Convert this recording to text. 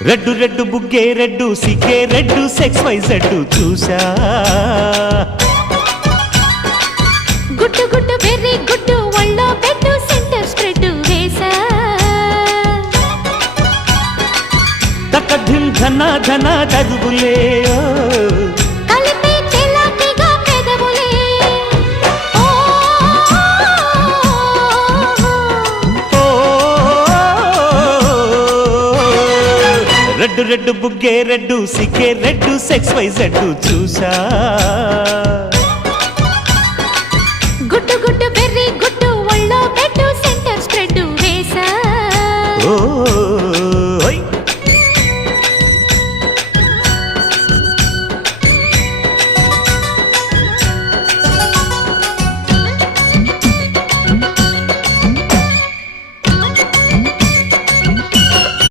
red red బుగ్గే red సిగ్గే red sexy జెడ్డు చూసా గుట్టు గుట్టు వెర్రి గుట్టు ఒళ్ళో పెట్టు సెంటర్ స్ప్రెడ్ వేసా తకధిం ధన ధన దరువులే కలిపే తెలాకిగా పెదవులే రెడ్డు రెడ్డు బుగ్గే రెడ్డు సిగ్గే రెడ్డు సెక్స్ వై జెడ్డు చూసా గుట్టు గుట్టు బెర్రీ గుట్టు ఒళ్ళో పెట్టు సెంటర్ స్ప్రెడ్ వేసా ఓ